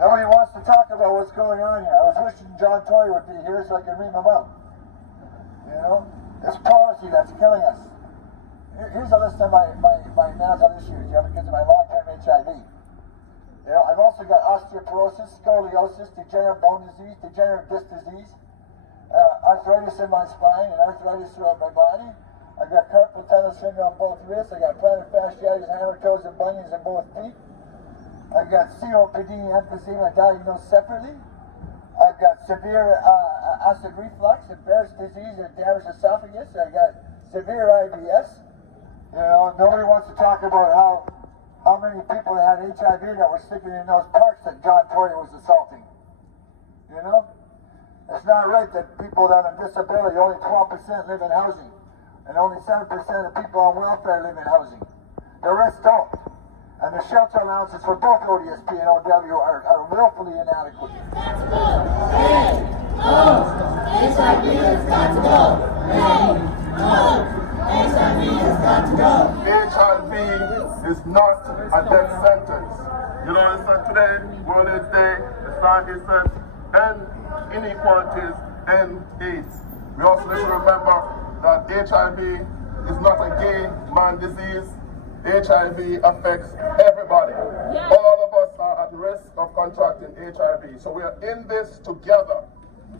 Nobody wants to talk about what's going on here. I was wishing John Tory would be here so I could read them out. You know? It's policy that's killing us. Here's a list of my mental issues, you know, because of my long-term HIV. You know, I've also got osteoporosis, scoliosis, degenerative bone disease, degenerative disc disease, arthritis in my spine, and arthritis throughout my body. I've got carpal tunnel syndrome on both wrists. I got plantar fasciitis, hammer toes, and bunions in both feet. I've got COPD and emphysema diagnosed separately. I've got severe acid reflux and Barrett's disease and damaged esophagus. I've got severe IBS. You know, nobody wants to talk about how many people that had HIV that were sleeping in those parks that John Tory was assaulting. You know? It's not right that people that are on disability, only 12% live in housing. And only 7% of people on welfare live in housing. The rest don't. And the shelter allowances for both ODSP and OW are willfully inadequate. HIV has got to go! HIV has got to go! HIV is not a death sentence. You know, it's not today, World AIDS Day, the scientists said, end inequalities, end AIDS. We also need to remember that HIV is not a gay man disease. HIV affects everybody. Yes. All of us are at risk of contracting HIV. So we are in this together.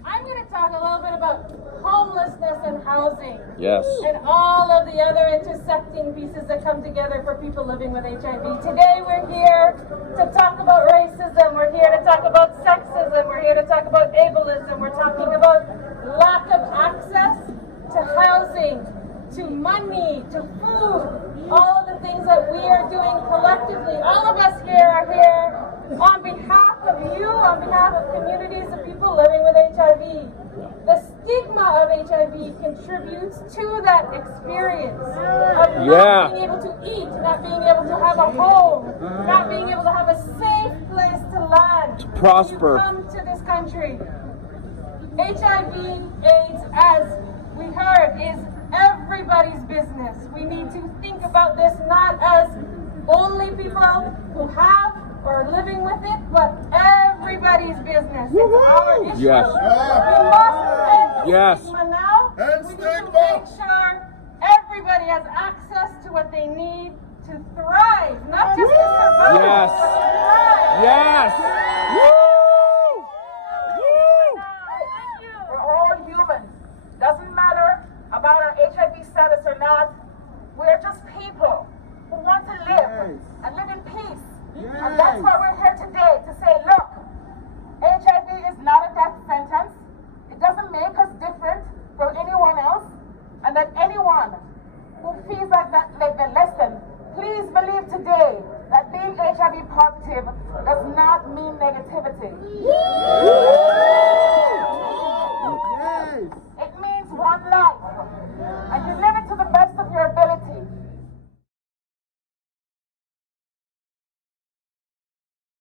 I'm going to talk a little bit about homelessness and housing. Yes. And all of the other intersecting pieces that come together for people living with HIV. Today we're here to talk about racism. We're here to talk about sexism. We're here to talk about ableism. We're talking about lack of access to housing, to money, to food, all of the things that we are doing collectively. All of us here are here on behalf of you, on behalf of communities of people living with HIV. The stigma of HIV contributes to that experience of not being able to eat, not being able to have a home, not being able to have a safe place to land, to prosper. To come to this country. HIV, AIDS, as we heard, is everybody's business. We need to think about this not as only people who have or are living with it, but everybody's business. It's our issue. Yes. We must end Yes. stigma now. We need to make sure everybody has access to what they need to thrive, not just to survive. Yes. But to thrive. Yes. Woo! Woo! We're all humans. Doesn't matter about our HIV status or not. We're just people who want to live and live in peace. And that's why we're here today, to say, look, HIV is not a death sentence. It doesn't make us different from anyone else. And that anyone who feels like they're less than, please believe today that being HIV positive does not mean negativity.